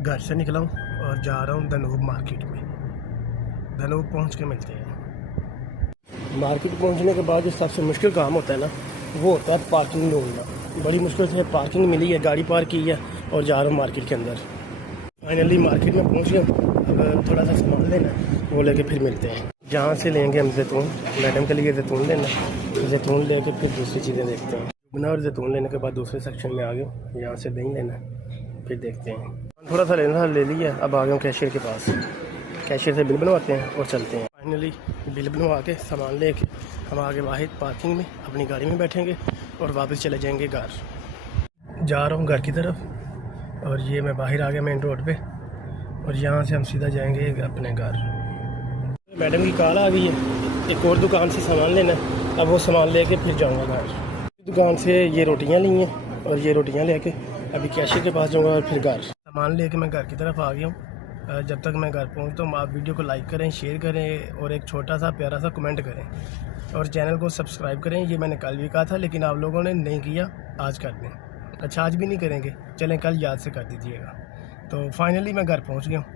घर से निकला हूँ और जा रहा हूँ धनूब मार्केट में। धनूब पहुँच के मिलते हैं। मार्केट पहुँचने के बाद जो सबसे मुश्किल काम होता है ना, वो होता है पार्किंग ढूंढना। बड़ी मुश्किल से पार्किंग मिली है, गाड़ी पार्क की है और जा रहा हूँ मार्केट के अंदर। फाइनली मार्केट में पहुँच गया। अब थोड़ा सा सामान लेना है, वो लेके फिर मिलते हैं। जहाँ से लेंगे हम जैतून, मैडम के लिए जैतून लेना, जैतून लेके फिर दूसरी चीज़ें देखते हैं। गुना और जैतून लेने के बाद दूसरे सेक्शन में आ गए। यहाँ से दही लेना, फिर देखते हैं। थोड़ा सा लेना था, ले लिया। अब आ गया हूँ कैशियर के पास। कैशियर से बिल बनवाते हैं और चलते हैं। फाइनली बिल बनवा के सामान लेके हम आगे वाहिद पार्किंग में अपनी गाड़ी में बैठेंगे और वापस चले जाएंगे घर। जा रहा हूँ घर की तरफ और ये मैं बाहर आ गया मेन रोड पे और यहाँ से हम सीधा जाएंगे अपने घर। मैडम की कॉल आ गई है, एक और दुकान से सामान लेना है। अब वो सामान लेके फिर जाऊँगा घर। दुकान से ये रोटियाँ ली हैं और ये रोटियाँ लेके अभी कैशियर के पास जाऊँगा और फिर घर। सामान लेके मैं घर की तरफ आ गया हूँ। जब तक मैं घर पहुँचता हूँ, आप वीडियो को लाइक करें, शेयर करें और एक छोटा सा प्यारा सा कमेंट करें और चैनल को सब्सक्राइब करें। ये मैंने कल भी कहा था लेकिन आप लोगों ने नहीं किया, आज कर दें। अच्छा, आज भी नहीं करेंगे, चलें कल याद से कर दीजिएगा। तो फाइनली मैं घर पहुँच गया हूँ।